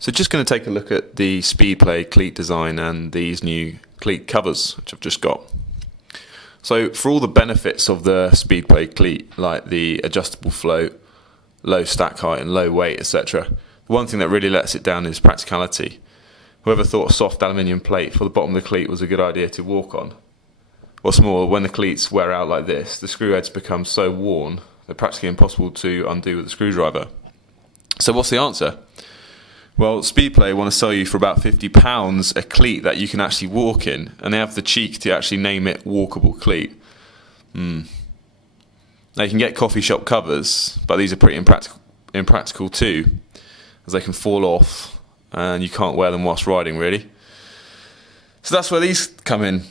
So just going to take a look at the Speedplay Cleat Design and these new cleat covers which I've just got. So for all the benefits of the Speedplay Cleat, like the adjustable float, low stack height and low weight, etc., the one thing that really lets it down is practicality. Whoever thought a soft aluminium plate for the bottom of the cleat was a good idea to walk on? What's more, when the cleats wear out like this, the screw heads become so worn they're practically impossible to undo with a screwdriver. So what's the answer? Well, Speedplay want to sell you for about £50 a cleat that you can actually walk in, and they have the cheek to actually name it walkable cleat. Now you can get coffee shop covers, but these are pretty impractical too, as they can fall off and you can't wear them whilst riding really. So that's where these come in.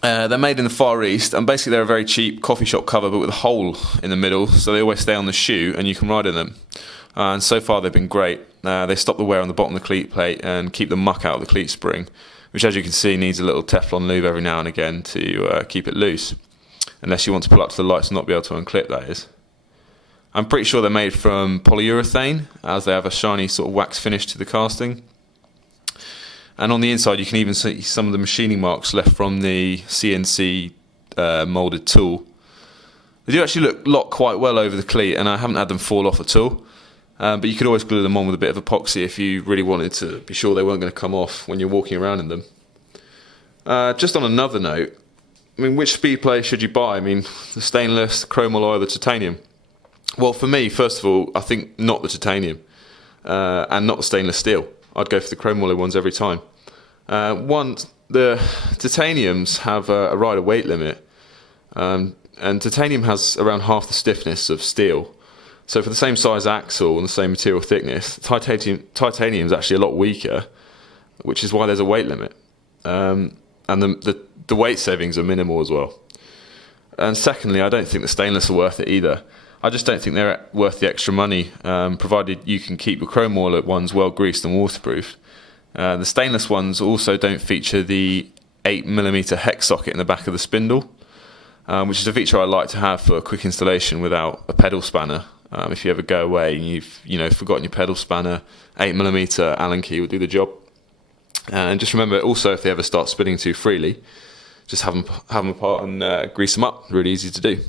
They're made in the Far East, and basically they're a very cheap coffee shop cover but with a hole in the middle, so they always stay on the shoe and you can ride in them. And so far they've been great. They stop the wear on the bottom of the cleat plate and keep the muck out of the cleat spring, which as you can see needs a little Teflon lube every now and again to keep it loose. Unless you want to pull up to the lights and not be able to unclip, that is. I'm pretty sure they're made from polyurethane, as they have a shiny sort of wax finish to the casting. And on the inside you can even see some of the machining marks left from the CNC moulded tool. They do actually lock quite well over the cleat, and I haven't had them fall off at all. But you could always glue them on with a bit of epoxy if you really wanted to be sure they weren't going to come off when you're walking around in them. Just on another note, I mean, which Speedplay should you buy? I mean, the stainless, the chrome alloy, or the titanium? Well, for me, first of all, I think not the titanium and not the stainless steel. I'd go for the chrome alloy ones every time. The titaniums have a rider weight limit, and titanium has around half the stiffness of steel. So for the same size axle and the same material thickness, titanium is actually a lot weaker, which is why there's a weight limit. And the weight savings are minimal as well. And secondly, I don't think the stainless are worth it either. I just don't think they're worth the extra money, provided you can keep your chrome alloy ones well greased and waterproofed. The stainless ones also don't feature the 8mm hex socket in the back of the spindle, which is a feature I like to have for a quick installation without a pedal spanner. If you ever go away and you've forgotten your pedal spanner, 8mm Allen key will do the job. And just remember also, if they ever start spinning too freely, just have them apart and grease them up. Really easy to do.